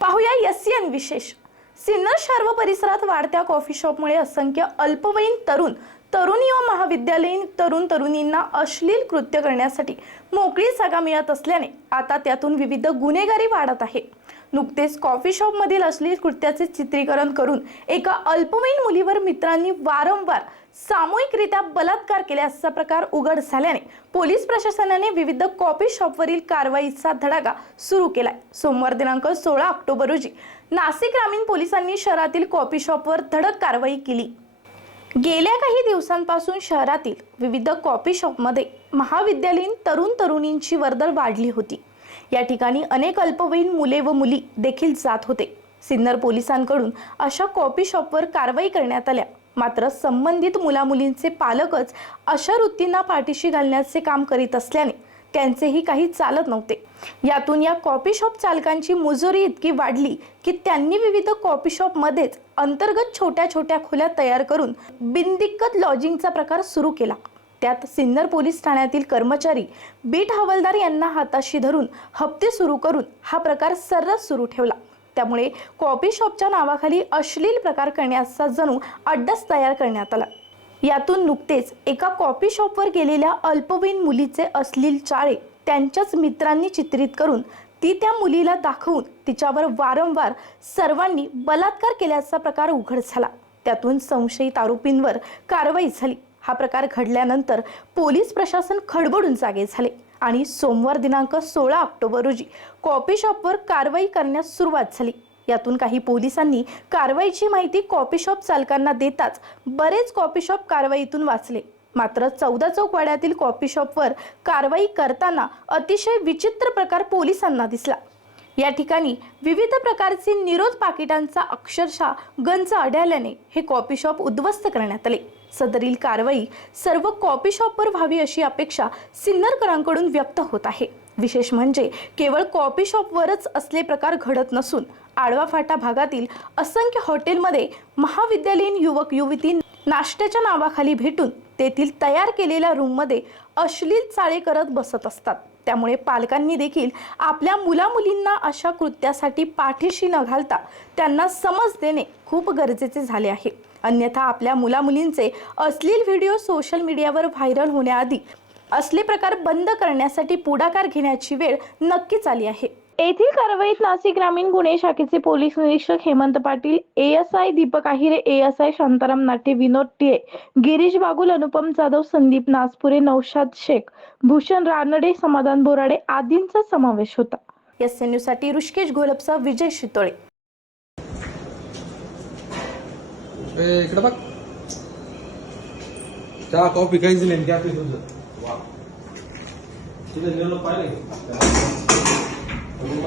पाहूया एन विशेष. सिन्नर शहर व परिसरात वाढत्या कॉफी शॉपमुळे असंख्य अल्पवयीन तरुण तरुणी व महाविद्यालयीन तरुण तरुणींना अश्लील कृत्य करण्यासाठी मोकळी जागा मिळत असल्याने आता त्यातून विविध गुन्हेगारी वाढत आहे. नुकतेच कॉफी शॉपमधील असली कृत्याचे चित्रीकरण करून एका अल्पवयीन मुलीवर मित्रांनी वारंवार सामूहिकरित्या बलात्कार केल्याचा प्रकार उघड झाल्याने पोलीस प्रशासनाने विविध कॉफी शॉपवरील कारवाईचा धडाका सुरू केलाय. सोमवार दिनांक सोळा ऑक्टोबर रोजी नाशिक ग्रामीण पोलिसांनी शहरातील कॉफी शॉपवर धडक कारवाई केली. गेल्या काही दिवसांपासून शहरातील विविध कॉफी शॉपमध्ये महाविद्यालयीन तरुण तरुणींची वर्दळ वाढली होती. या ठिकाणी अनेक अल्पवयीन मुले व मुली देखील जात होते. सिन्नर पोलिसांकडून अशा कॉफी शॉपवर कारवाई करण्यात आल्या. मात्र संबंधित मुलामुलींचे पालकच अशा वृत्तींना पाठीशी घालण्याचे काम करीत असल्याने त्यांचेही काही चालत नव्हते. यातून या कॉफी शॉप चालकांची मुजोरी इतकी वाढली की त्यांनी विविध कॉफी शॉपमध्येच अंतर्गत छोट्या छोट्या खोल्या तयार करून बिनदिक्कत लॉजिंगचा प्रकार सुरू केला. त्यात सिन्नर पोलीस ठाण्यातील कर्मचारी बीट हवालदार यांना हाताशी धरून हप्ते सुरू करून हा प्रकार सर्रास सुरू ठेवला. त्यामुळे कॉफी शॉपच्या नावाखाली अश्लील प्रकार करण्याचा जणू अड्डाच तयार करण्यात आला. यातून नुकतेच एका कॉफी शॉपवर गेलेल्या अल्पवयीन मुलीचे अश्लील चाळे त्यांच्याच मित्रांनी चित्रित करून ती त्या मुलीला दाखवून तिच्यावर वारंवार सर्वांनी बलात्कार केल्याचा प्रकार उघड झाला. त्यातून संशयित आरोपींवर कारवाई झाली. हा प्रकार घडल्यानंतर पोलीस प्रशासन खडबडून जागे झाले. आणि सोमवार दिनांक सोळा ऑक्टोबर रोजी कॉफी शॉपवर कारवाई करण्यास सुरुवात झाली. यातून काही पोलिसांनी कारवाईची माहिती कॉफी शॉप चालकांना देताच बरेच कॉफी शॉप कारवाईतून वाचले. मात्र चौदा चौकवाड्यातील कॉफी शॉपवर कारवाई करताना अतिशय विचित्र प्रकार पोलिसांना दिसला. या ठिकाणी विविध प्रकारचे निरोध पाकिटांचा अक्षरशः गंज आढळल्याने हे कॉफी शॉप उद्ध्वस्त करण्यात आले. सदरील कारवाई सर्व कॉपी शॉपवर व्हावी अशी अपेक्षा सिन्नरकरांकडून व्यक्त होत आहे. विशेष म्हणजे केवळ कॉपी शॉपवरच असले प्रकार घडत नसून आडवा फाटा भागातील असंख्य हॉटेलमध्ये महाविद्यालयीन युवक युवती नाश्त्याच्या नावाखाली भेटून तेथील तयार केलेल्या रूममध्ये अश्लील चाळे करत बसत असतात. त्यामुळे पालकांनी देखील आपल्या मुलामुलींना अशा कृत्यासाठी पाठीशी न घालता त्यांना समज देणे खूप गरजेचे झाले आहे. अन्यथा आपल्या मुलामुलींचे अश्लील व्हिडिओ सोशल मीडियावर व्हायरल होण्याआधी असले प्रकार बंद करण्यासाठी पुढाकार घेण्याची वेळ नक्कीच आली आहे. येथील कारवाईत नाशिक ग्रामीण गुन्हे शाखेचे पोलीस निरीक्षक हेमंत पाटील एएसआय दीपक आहिरे एएसआय शांताराम नाटे विनोद टिळे गिरीश बागुल अनुपम जाधव संदीप नासपुरे नौशाद शेख भूषण रानडे समाधान बोराडे आदींचा समावेश होता. एस एनसाठी ऋषिकेश घोलपचा विजय शितोळे. ए, इकडं बघ. चहा कॉफी काहीच घ्या ते तुझं पाहिले.